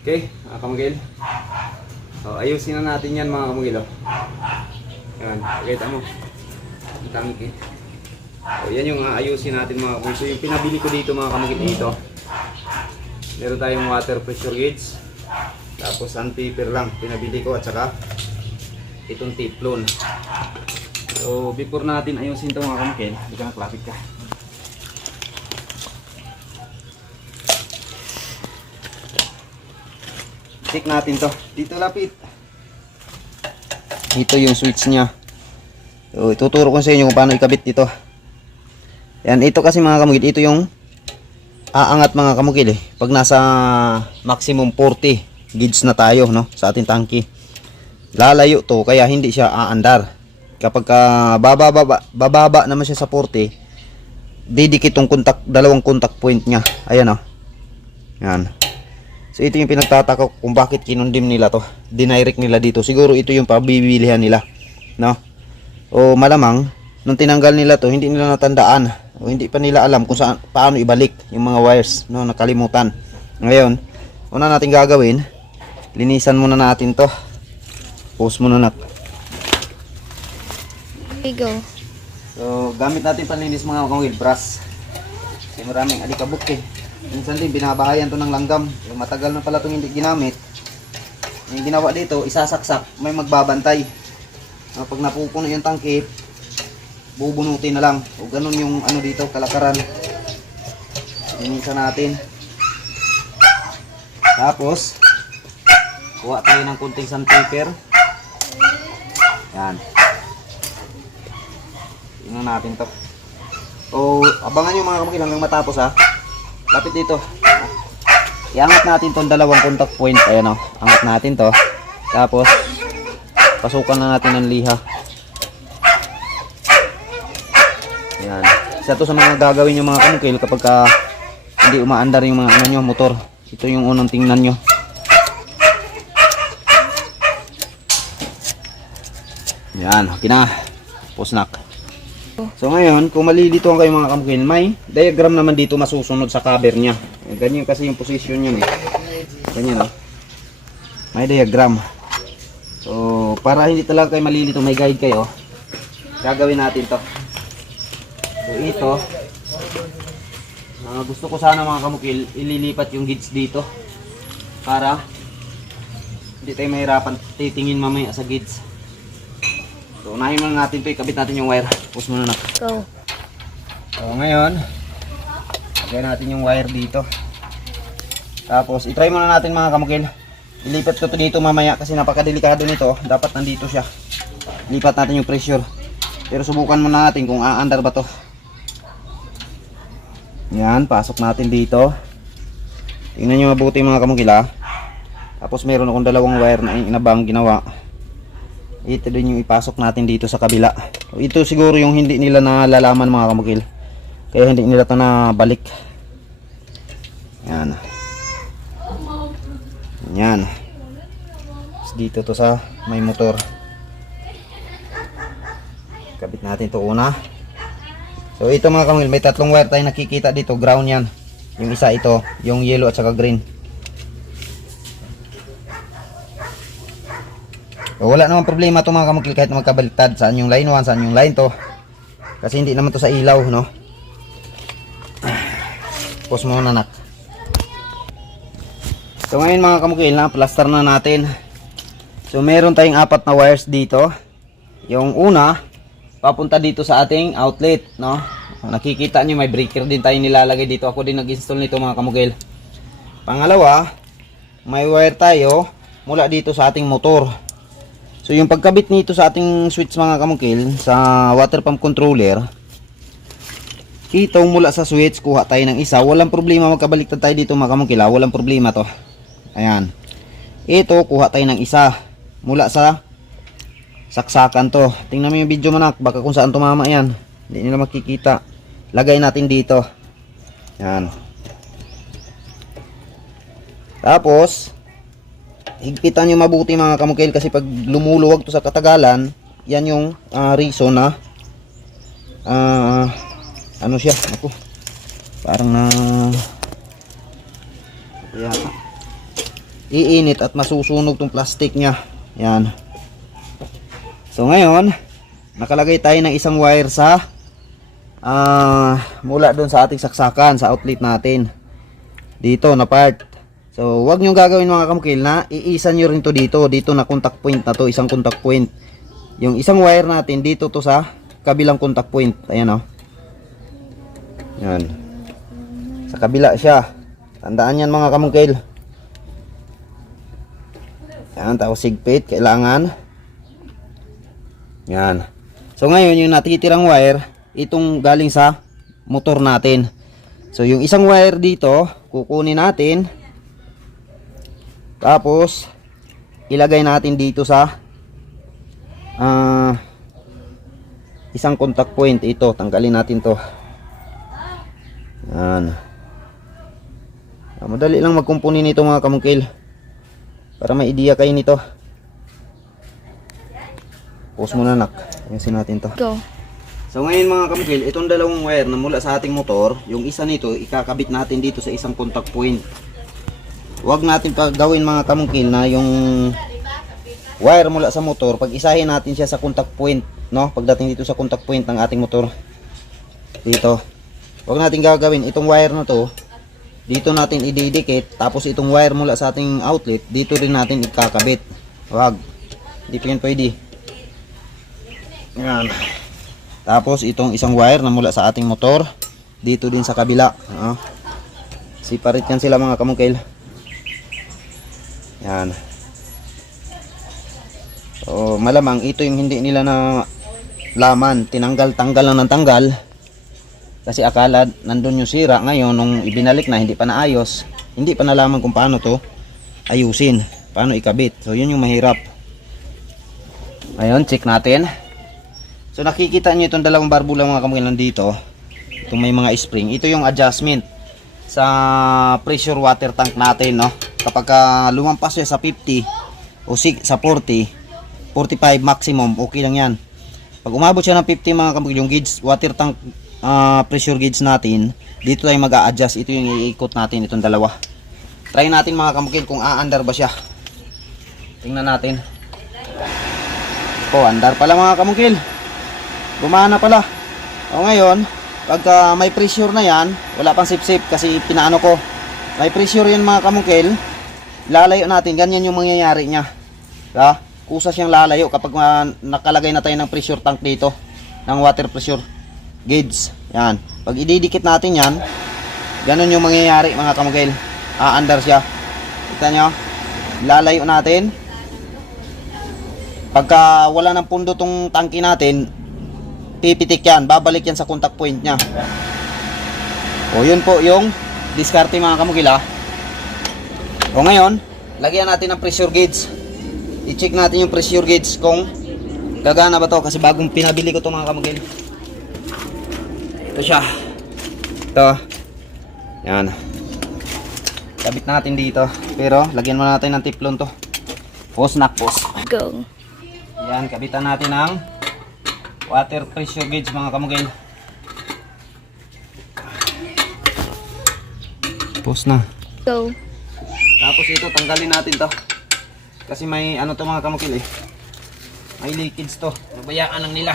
Okay, mga kamugil. So, ayusin na natin yan mga kamugil. Oh. Yan, pakita mo. Ang tangke. So, yan yung ayusin natin mga kamugil. So, yung pinabili ko dito mga kamugil dito. Meron tayong water pressure gauge. Tapos sandpaper lang pinabili ko at saka itong tiplon. So, before natin ayusin ito mga kamugil, hindi ka naklapit ka. Check natin to. Dito lapit. Ito yung switch niya. So, ituturo ko sa inyo kung paano ikabit dito. Yan, ito kasi mga kamugil, ito yung aangat mga kamugil eh. Pag nasa maximum 40 gauge na tayo no, sa ating tangki. Lalayo to, kaya hindi siya aandar. Kapag ka bababa, bababa naman siya sa 40, didikit tong contact, dalawang contact point niya. Ayan oh. Yan. So ito yung pinagtataka ko kung bakit kinundim nila to. Dinirect nila dito. Siguro ito yung pabibilihan nila. No? O malamang, nung tinanggal nila to, hindi nila natandaan. O hindi pa nila alam kung saan, paano ibalik yung mga wires. No? Nakalimutan. Ngayon, una natin gagawin, linisan muna natin to. Post muna nat. Here we go. So, gamit natin panlinis mga kawil, brush. Kasi maraming alikabok eh. Minsan din, binabahayan to ng langgam. Yung matagal na pala itong hindi ginamit. Yung ginawa dito, isasaksak, may magbabantay. Ah, pag napupuno yung tangke, bubunutin na lang. O ganun yung ano dito, kalakaran. Linisan natin. Tapos, kuha tayo ng kunting sandpaper. Yan. Tingnan natin to. O, abangan nyo mga kamukil hanggang matapos ha. Lapit dito. Iangat natin tong dalawang contact point. Ayan o. Angat natin to. Tapos, pasukan na natin ng liha. Ayan. Isa to sa mga gagawin nyo mga kamukil kapag ka hindi umaandar yung mga ano motor. Ito yung unang tingnan nyo. Yan, okay na. Pusnak. So ngayon, kung malilito kayo mga kamukil, may diagram naman dito masusunod sa cover niya. Eh, Ganyan kasi yung position niya. Eh. Ganyan oh. May diagram. So, para hindi talaga kayo malilito, may guide kayo. Gagawin natin to. So, ito. ah, gusto ko sana mga kamukil, ililipat yung gauge dito. Para hindi tayo mahirapan titingin mamaya sa gauge. So, unahin muna natin ito, ikabit natin yung wire. Pus muna na. Go. So, ngayon, lagyan natin yung wire dito. Tapos, itry muna natin mga kamukil. Ilipat ko to dito mamaya kasi napakadelikado nito. Dapat nandito siya. Lipat natin yung pressure. Pero subukan muna natin kung aandar ba to. Yan, pasok natin dito. Tingnan nyo mabuti mga kamukil ha. Tapos meron akong dalawang wire na inabang ginawa. Ito din yung ipasok natin dito sa kabila. Ito siguro yung hindi nila nalalaman mga kamukil. Kaya hindi nila ito nabalik. Yan. Yan. Tapos dito to sa may motor. Kabit natin to una. So ito mga kamukil, may tatlong wire tayo nakikita dito. Ground yan. Yung isa ito, yung yellow at saka green. Wala namang problema to mga kamukil kahit magkabaliktad saan yung line 1, saan yung line 2. Kasi hindi naman to sa ilaw, no? Pause muna nak. So ngayon mga kamukil na, plaster na natin. So meron tayong apat na wires dito. Yung una, papunta dito sa ating outlet, no? Nakikita nyo may breaker din tayo nilalagay dito. Ako din nag-install nito mga kamukil. Pangalawa, may wire tayo mula dito sa ating motor. So yung pagkabit nito sa ating switch mga kamukil sa water pump controller ito mula sa switch kuha tayo ng isa. Walang problema magkabaliktad tayo dito mga kamukil walang problema to. Ayan. Ito kuha tayo ng isa. Mula sa saksakan to. Tingnan mo yung video manak. Baka kung saan tumama yan. Hindi nila makikita. Lagay natin dito. Yan tapos higpitan nyo mabuti mga kamukil kasi pag lumuluwag to sa katagalan yan yung ah, reason na ah, ano siya ako parang na yata iinit at masusunog tong plastic niya. Yan. So ngayon, nakalagay tayo ng isang wire sa ah mula doon sa ating saksakan sa outlet natin. Dito na part. So, wag niyo gagawin mga kamukil na iisa niyo rin to dito. Dito na contact point na to, isang contact point. Yung isang wire natin dito to sa kabilang contact point. Ayan oh. Yan. Sa kabila siya. Tandaan yan mga kamukil. Yan, tapos sigpit, kailangan. Yan. So ngayon, yung natitirang wire, itong galing sa motor natin. So yung isang wire dito, kukunin natin. Tapos, ilagay natin dito sa ah isang contact point. Ito, tanggalin natin to. Yan. Ah, madali lang magkumpuni nito mga kamungkil. Para may idea kayo nito. Pause muna nak. Ayusin natin to. Go. So ngayon mga kamukil, itong dalawang wire na mula sa ating motor, yung isa nito ikakabit natin dito sa isang contact point. Huwag natin gawin mga kamukil na yung wire mula sa motor, pag isahin natin siya sa contact point, no? Pagdating dito sa contact point ng ating motor. Dito. Huwag natin gagawin itong wire na to. Dito natin ididikit, tapos itong wire mula sa ating outlet, dito rin natin ikakabit. Hindi pa yan pwede. Yan. Tapos itong isang wire na mula sa ating motor dito din sa kabila. Uh, separate yan sila mga kamungkil. Yan. So malamang ito yung hindi nila na laman. Tinanggal-tanggal lang ng tanggal. Kasi akala nandun yung sira. Ngayon nung ibinalik na hindi pa naayos. Hindi pa nalaman kung paano to ayusin. Paano ikabit. So yun yung mahirap. Ayun, check natin. So nakikita nyo itong dalawang barbula mga kamukil nandito. Itong may mga spring. Ito yung adjustment sa pressure water tank natin. No? Kapag uh, lumampas siya sa 50 o si- sa 40, 45 maximum, okay lang yan. Pag umabot siya ng 50 mga kamukil, yung gauge, water tank ah, pressure gauge natin, dito tayo mag adjust Ito yung iikot natin, itong dalawa. Try natin mga kamukil kung aandar ba siya. Tingnan natin. Oh, andar pala mga kamukil. Gumana pala. O ngayon, pagka may pressure na yan, wala pang sip-sip kasi pinaano ko. May pressure yan mga kamungkil, lalayo natin, ganyan yung mangyayari niya. Ha? Kusa siyang lalayo kapag ah, nakalagay na tayo ng pressure tank dito, ng water pressure gauge. Yan. Pag ididikit natin yan, ganun yung mangyayari mga kamungkil. Aandar siya. Kita nyo? Lalayo natin. Pagka wala ng pundo tong tangki natin, pipitik yan, babalik yan sa contact point niya. O yun po yung diskarte mga kamukila. O ngayon, lagyan natin ng pressure gauge. I-check natin yung pressure gauge kung gagana ba to kasi bagong pinabili ko to mga kamukil. Ito siya. Ito. Yan. Kabit natin dito. Pero lagyan mo natin ng tiplon to. Post na post. Go. Yan, kabitan natin ng water pressure gauge mga kamugil. Post na. Go. Tapos ito, tanggalin natin to. Kasi may ano to mga kamukil eh. May leakage to. Nabayaan lang nila.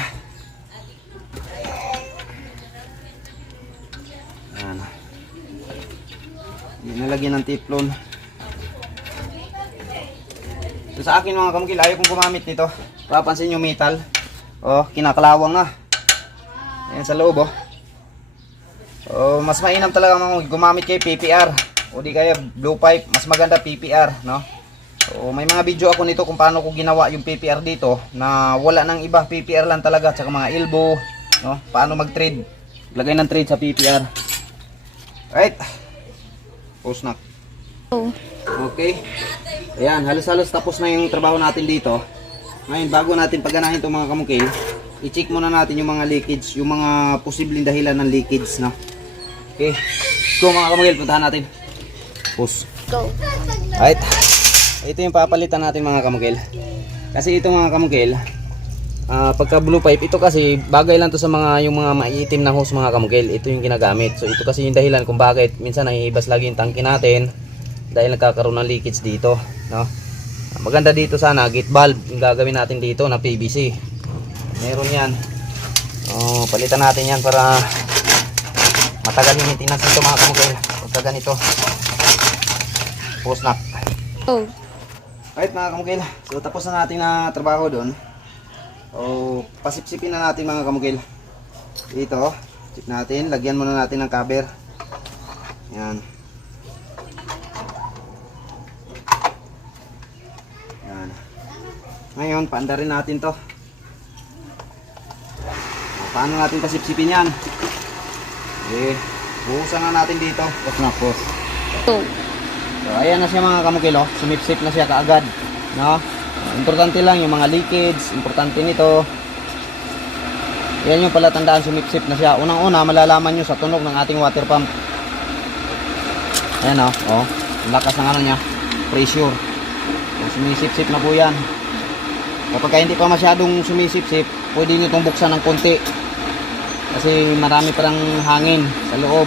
Yan. Hindi nalagyan ng tiplon. So sa akin mga kamukil, ayaw kong gumamit nito. Papansin yung metal. Oh, kinakalawang nga. Ayan sa loob oh. Oh, mas mainam talaga mga gumamit kayo PPR o di kaya blue pipe, mas maganda PPR, no? So, may mga video ako nito kung paano ko ginawa yung PPR dito na wala nang iba, PPR lang talaga tsaka mga elbow, no? Paano mag-trade? Lagay ng trade sa PPR. Right. Post na. Okay. Ayan, halos-halos tapos na yung trabaho natin dito. Ngayon, bago natin pagganahin itong mga kamukil, i-check muna natin yung mga leakage, yung mga posibleng dahilan ng leakage, no? Okay. Go mga kamukil, puntahan natin. Push. Go. Right. Ito yung papalitan natin mga kamukil. Kasi ito mga kamukil, ah pagka blue pipe, ito kasi bagay lang to sa mga yung mga maiitim na hose mga kamukil. Ito yung ginagamit. So ito kasi yung dahilan kung bakit minsan naiibas lagi yung tangke natin. dahil nagkakaroon ng leakage dito no maganda dito sana gate valve yung gagawin natin dito na PVC meron yan oh, palitan natin yan para matagal yung maintenance nito mga kamukil pagka ganito post knock Oh. Alright mga kamukil, so tapos na natin na trabaho doon. O pasipsipin na natin mga kamukil. Dito, chip natin, lagyan muna natin ng cover. Yan. Yan. Ngayon, paandarin natin to. Paano natin pasipsipin yan? Eh, buhusan na natin dito. Tapos na, post. Oh. So, ayan na siya mga kamukilo. Sumipsip na siya kaagad. No? Importante lang yung mga leakage. Importante nito. Yan yung pala tandaan sumipsip na siya. Unang-una, malalaman nyo sa tunog ng ating water pump. Ayan o. Oh. Ang lakas ng ano niya. Pressure. So, sumisip-sip na po yan. Kapag ka hindi pa masyadong sumisip-sip, pwede nyo itong buksan ng konti. Kasi marami parang hangin sa loob.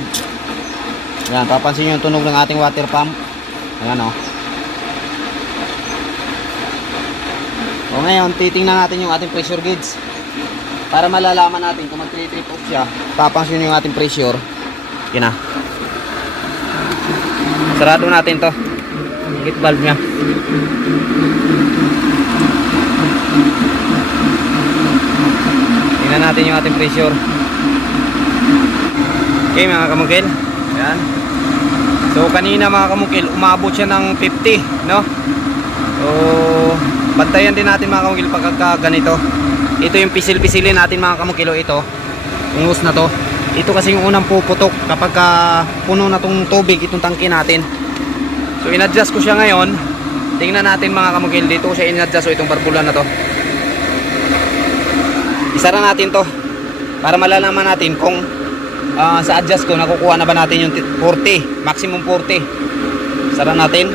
Yan, papansin nyo yung tunog ng ating water pump. Ayan o. O ngayon, titingnan natin yung ating pressure gauge. Para malalaman natin kung mag-trip off siya, papansin yung ating pressure. Yan na. Sarado natin to. Gate valve niya. Tingnan natin yung ating pressure. Okay mga kamukil. Ayan. So kanina mga kamukil, umabot siya ng 50, no? So bantayan din natin mga kamukil pagka ganito. Ito yung pisil-pisilin natin mga kamukilo ito. Yung hose na to. Ito kasi yung unang puputok kapag ka puno na tong tubig itong tangke natin. So in-adjust ko siya ngayon. Tingnan natin mga kamukil dito ko siya in-adjust so itong barbulan na to. Isara natin to para malalaman natin kung ah, sa adjust ko nakukuha na ba natin yung 40 maximum 40 sara natin.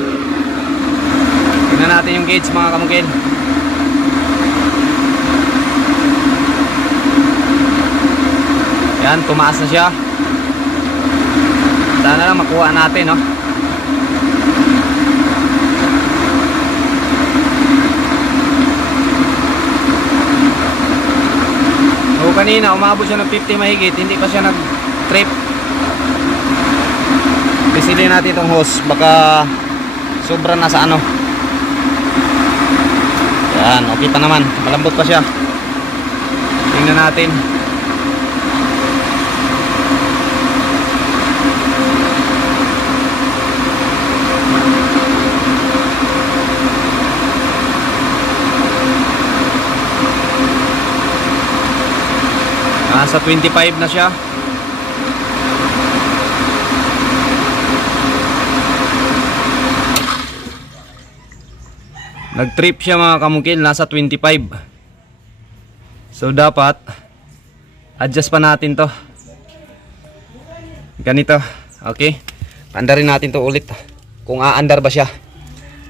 Tingnan natin yung gauge mga kamukil. Yan tumaas na siya. Sana lang makuha natin no? O kanina umabot siya ng 50 mahigit hindi pa siya nag trip. Pisilin natin itong hose baka sobra na sa ano. Yan okay pa naman. Malambot pa siya. Tingnan natin. Nasa 25 na siya Nag-trip siya mga kamukil, nasa 25. So dapat adjust pa natin 'to. Ganito. Okay? Andarin natin 'to ulit. Kung aandar ba siya.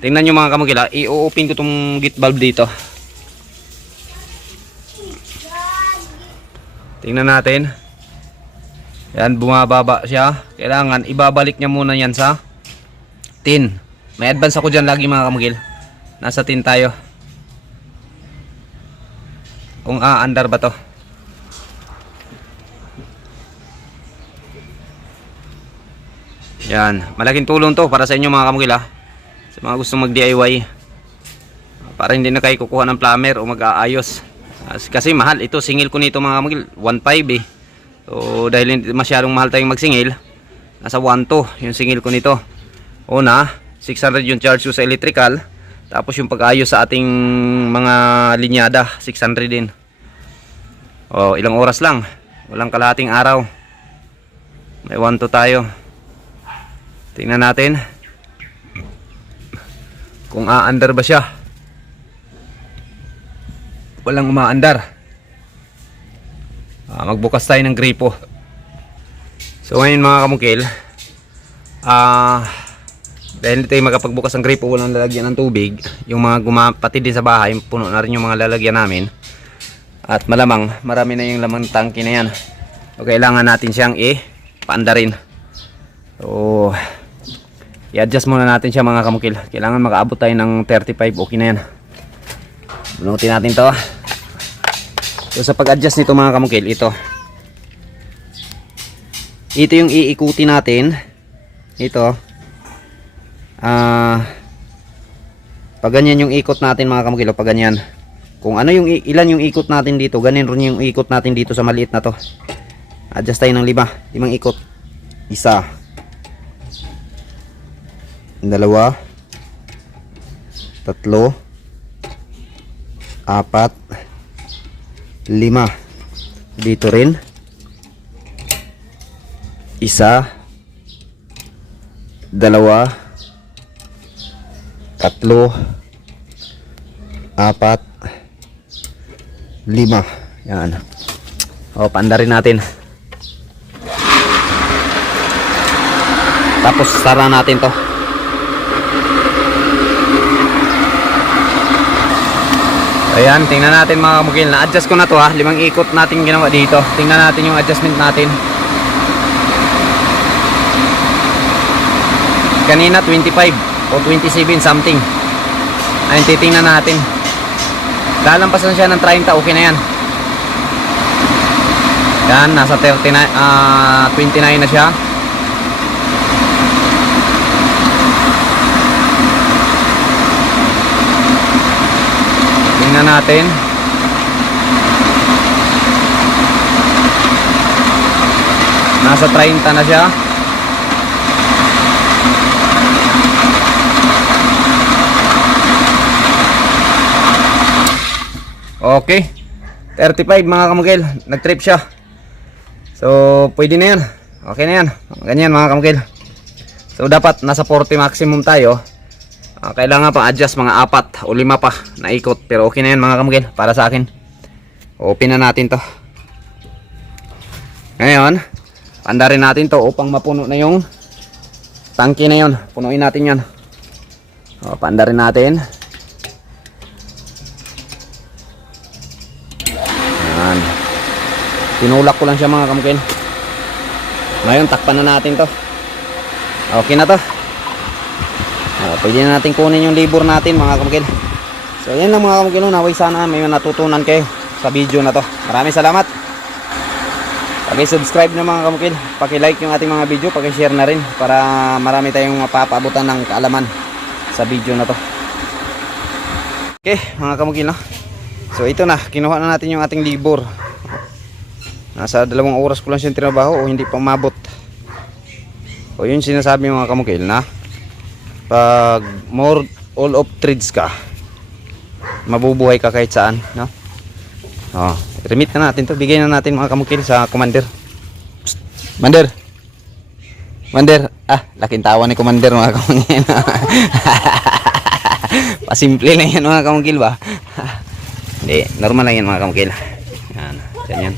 Tingnan niyo mga kamukil, i-open ko tong gate valve dito. Tingnan natin. Yan, bumababa siya. Kailangan ibabalik niya muna yan sa tin. May advance ako dyan lagi mga kamugil. Nasa tin tayo. Kung aandar ba to. Yan. Malaking tulong to para sa inyo mga kamugil ha. Sa mga gustong mag DIY. Para hindi na kayo kukuha ng plumber o mag-aayos. As- Kasi mahal. Ito singil ko nito mga kamugil. 1.5 eh. So dahil masyadong mahal tayong magsingil. Nasa 1.2 yung singil ko nito. Una, 600 yung charge ko sa electrical. Tapos yung pag-ayos sa ating mga linyada, 600 din. O, ilang oras lang. Walang kalahating araw. May 1 to tayo. Tingnan natin. Kung aandar ba siya. Walang umaandar. Ah, magbukas tayo ng gripo. So ngayon mga kamukil, ah dahil hindi tayo makapagbukas ng gripo, walang lalagyan ng tubig. Yung mga gumapatid din sa bahay, puno na rin yung mga lalagyan namin. At malamang, marami na yung lamang tangki na yan. So kailangan natin siyang i-paandarin. So, I-adjust muna natin siya mga kamukil. Kailangan makaabot tayo ng 35. Okay na yan. Bunutin natin to. So sa pag-adjust nito mga kamukil, ito. Ito yung iikuti natin. Ito. Ah... pag ganyan yung ikot natin mga kamukil, o pag ganyan. Kung ano yung ilan yung ikot natin dito, ganyan rin yung ikot natin dito sa maliit na to. Adjust tayo ng lima, limang ikot. Isa. Dalawa. Tatlo. Apat. Lima. Dito rin. Isa. Dalawa. Tatlo. Apat. Lima. Yan. O, paanda rin natin. Tapos, sara natin to. Ayan, tingnan natin mga kamukil. Na-adjust ko na to ha. Limang ikot natin ginawa dito. Tingnan natin yung adjustment natin. Kanina 25 o 27 something. Ayun, titingnan natin. Lalampasan siya ng 30, okay na yan. Yan, nasa 39, ah 29 na siya. Tingnan natin. Nasa 30 na siya. Okay. 35 mga kamukil. Nag-trip siya. So, pwede na yan. Okay na yan. Ganyan mga kamukil. So, dapat nasa 40 maximum tayo. Ah, kailangan pa adjust mga apat o lima pa na ikot. Pero okay na yan mga kamukil. Para sa akin. Open na natin to. Ngayon, andarin natin to upang mapuno na yung tangke na yon. Punuin natin yan. O, paandarin natin. Tinulak ko lang siya mga kamukil. Ngayon, takpan na natin to. Okay na to. Ah, pwede na natin kunin yung libur natin mga kamukil. So, yan lang mga kamukil. Naway sana may natutunan kayo sa video na to. Maraming salamat. Paki-subscribe na mga kamukil. Paki-like yung ating mga video. Paki-share na rin para marami tayong mapapaabutan ng kaalaman sa video na to. Okay, mga kamukil no. So ito na, kinuha na natin yung ating libur. Nasa dalawang oras ko lang siyang tinabaho o hindi pa mabot. O yun sinasabi mga kamukil na pag more all of trades ka, mabubuhay ka kahit saan, no? Oh, remit na natin to. Bigay na natin mga kamukil sa commander. Psst, Commander. Commander. Ah, laking tawa ni commander mga kamukil. Pasimple lang yan mga kamukil ba? Hindi, normal lang yan mga kamukil. Yan, ganyan.